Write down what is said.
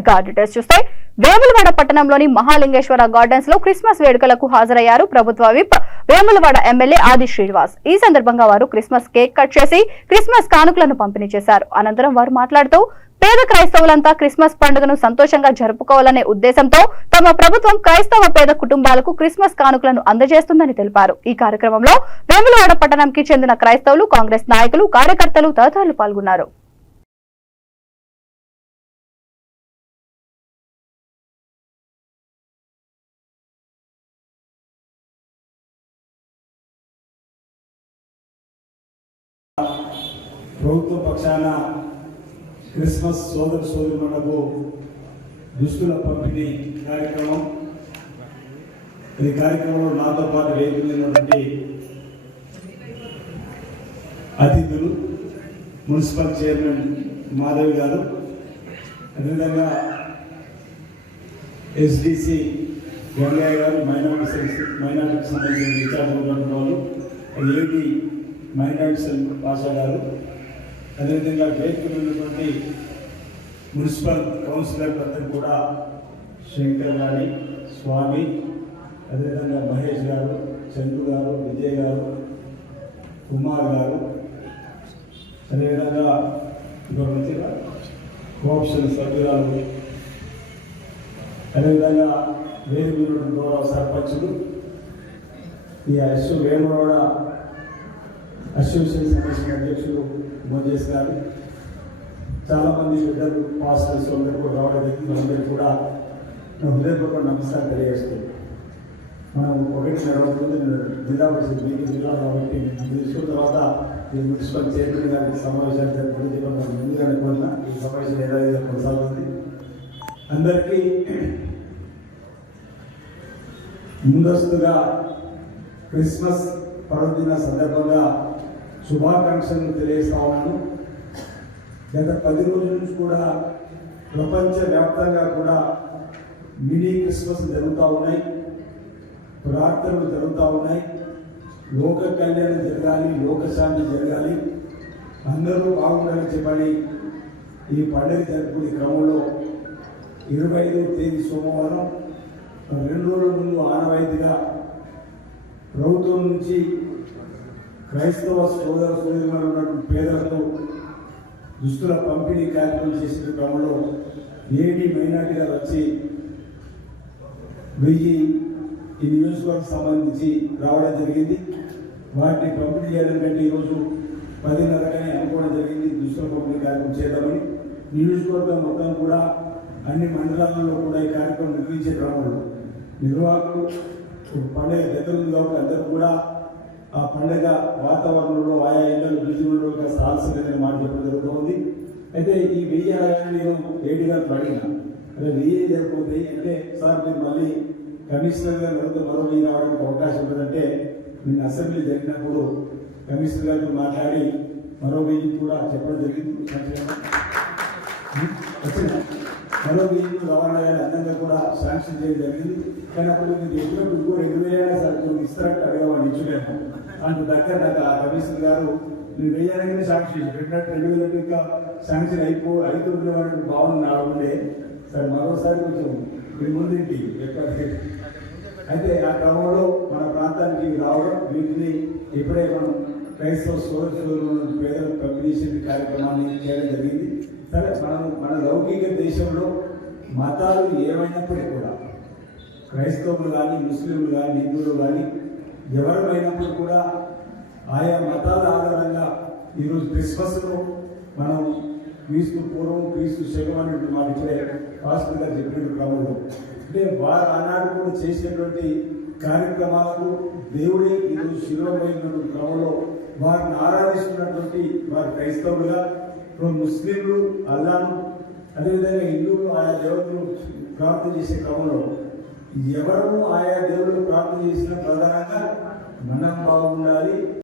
ఇక డీటెయిల్స్ చూస్తే వేములవాడ పట్టణంలోని మహాలింగేశ్వర గార్డెన్స్ లో క్రిస్మస్ వేడుకలకు హాజరయ్యారు ప్రభుత్వ విప్ వేములవాడ ఎమ్మెల్యే ఆది శ్రీనివాస్. ఈ సందర్భంగా వారు క్రిస్మస్ కేక్ కట్ చేసి క్రిస్మస్ కానుకలను పంపిణీ చేశారు. అనంతరం వారు మాట్లాడుతూ పేద క్రైస్తవులంతా క్రిస్మస్ పండుగను సంతోషంగా జరుపుకోవాలనే ఉద్దేశంతో తమ ప్రభుత్వం క్రైస్తవ పేద కుటుంబాలకు క్రిస్మస్ కానుకలను అందజేస్తుందని తెలిపారు. ఈ కార్యక్రమంలో వేములవాడ పట్టణంకి చెందిన క్రైస్తవులు, కాంగ్రెస్ నాయకులు, కార్యకర్తలు తదితరులు పాల్గొన్నారు. ప్రభుత్వ పక్షాన క్రిస్మస్ సోదరులకు దుస్తుల పంపిణీ కార్యక్రమం. ఈ కార్యక్రమంలో నాతో పాటు వేదికైనటువంటి అతిథులు, మున్సిపల్ చైర్మన్ మాధవి గారు, అదేవిధంగా ఎస్డిసి గంగయ్య గారు, మైనార్టీకి సంబంధించిన ఇన్ఛార్జ్ ఉన్నటువంటి వాళ్ళు, ఏపీ మైనార్టీ పాషా గారు, అదేవిధంగా వేదికైనటువంటి మున్సిపల్ కౌన్సిలర్ అందరూ కూడా శంకర్ గారి, స్వామి, అదేవిధంగా మహేష్ గారు, చంద్రు గారు, విజయ్ గారు, కుమార్ గారు, అదేవిధంగా కోఆప్షన్ సభ్యురాలు, అదేవిధంగా వేదిక గౌరవ సర్పంచులు, ఈ వేములవాడ అసోసియేషన్ సంబంధించిన అధ్యక్షులు మోజేస్ గారు, చాలామంది పెద్దలు, పాస్టర్స్ అందరూ కూడా రావడం జరిగింది. అందరికీ కూడా హృదయపూర్వక నమస్కారం తెలియజేస్తుంది. మనం ఒకటి నడవతుంది జిల్లా పరిషత్ మీటింగ్ జిల్లా కాబట్టి తీసుకున్న తర్వాత ఈ మున్సిపల్ చైర్మన్ గారికి సమావేశాలు జరుగుతుంది. మనం ముందుగా అనుకున్న ఈ సమావేశం ఏదైనా కొనసాగుతుంది. అందరికీ ముందస్తుగా క్రిస్మస్ పర్వదిన సందర్భంగా శుభాకాంక్షలను తెలియజేస్తా ఉన్నాను. గత 10 రోజుల నుంచి కూడా ప్రపంచవ్యాప్తంగా కూడా మినీ క్రిస్మస్ జరుగుతూ ఉన్నాయి, ప్రార్థనలు జరుగుతూ ఉన్నాయి. లోక కళ్యాణం జరగాలి, లోకశాంతి జరగాలి, అందరూ బాగుండాలని చెప్పని ఈ పండుగ జరుపుకునే క్రమంలో 25వ తేదీ సోమవారం 2 రోజుల ముందు ఆనవాయితీగా ప్రభుత్వం నుంచి క్రైస్తవ సోదరులు ఉన్నటువంటి పేదలకు దుస్తుల పంపిణీ కార్యక్రమం చేసిన క్రమంలో ఏడీ మైనార్టీ గారు వచ్చి 1000 ఈ నియోజకవర్గం సంబంధించి రావడం జరిగింది. వాటిని పంపిణీ చేయడం కంటే ఈరోజు 10:30 అనుకోవడం జరిగింది. దుస్తుల పంపిణీ కార్యక్రమం చేద్దామని నియోజకవర్గం మొత్తం కూడా అన్ని మండలాలలో కూడా ఈ కార్యక్రమం నిర్వహించే క్రమంలో నిర్వాహకులు పండుగ దగ్గరుంది కాబట్టి అందరూ కూడా ఆ పండుగ వాతావరణంలో ఆయా ఇళ్లలో బిజీలో కాస్త ఆలస్యంగా మాట చెప్పడం జరుగుతుంది. అయితే ఈ 1000 అనగానే నేను ఏడీ గారికి అడిగిన, అదే 1000 జరిగిపోతాయి అంటే, సార్ మీరు మళ్ళీ కమిషనర్ గారు మరో 1000 రావడానికి అవకాశం ఉంటుందంటే, నేను అసెంబ్లీ జరిగినప్పుడు కమిషనర్ గారితో మాట్లాడి మరో 1000 కూడా చెప్పడం జరిగింది. మరో 1000 రవాణా గారి అందంగా కూడా శాంక్షన్ చేయడం జరిగింది. కానీ అప్పుడు మీరు ఎప్పుడు 2000 సార్ ఇస్తారంటే అడగవాడిని ఇచ్చులేము అంటూ దగ్గర నాకు ఆ కమిషనర్ గారు నేను 1000 శాంక్షన్ పెట్టినట్టు 2000 ఇంకా శాంక్షన్ అవుతుండే వాడికి బాగుంది నా ఉండే సార్ మరోసారి కొంచెం మీ ముందుంటి అయితే ఆ క్రమంలో మన ప్రాంతానికి రావడం, వీటిని ఇప్పుడే మనం క్రైస్తవ సోదరులు పేదలకు పంపిణీ చేసే కార్యక్రమాన్ని చేయడం జరిగింది. సరే, మన లౌకిక దేశంలో మతాలు ఏమైనప్పటికీ కూడా క్రైస్తవులు కానీ, ముస్లింలు కానీ, హిందువులు కానీ ఎవరైనప్పుడు కూడా ఆయా మతాల ఆధారంగా ఈరోజు క్రిస్మస్ను మనం క్రీస్తు పూర్వం, క్రీస్తు శకం అనేటువంటి మాట ఇప్పుడే పాస్టర్ గారు చెప్పిన క్రమంలో అంటే వారు ఆనాడు కూడా చేసినటువంటి కార్యక్రమాలకు దేవుడే ఈరోజు శిరోమైనటువంటి క్రమంలో వారిని ఆరాధిస్తున్నటువంటి వారు క్రైస్తవులుగా, ముస్లింలు అల్లాను, అదేవిధంగా హిందువులు ఆయా దేవతలు ప్రార్థన చేసే క్రమంలో ఎవరు ఆయా దేవుళ్ళు ప్రార్థన చేసిన ప్రధానంగా మనం బాగుండాలి.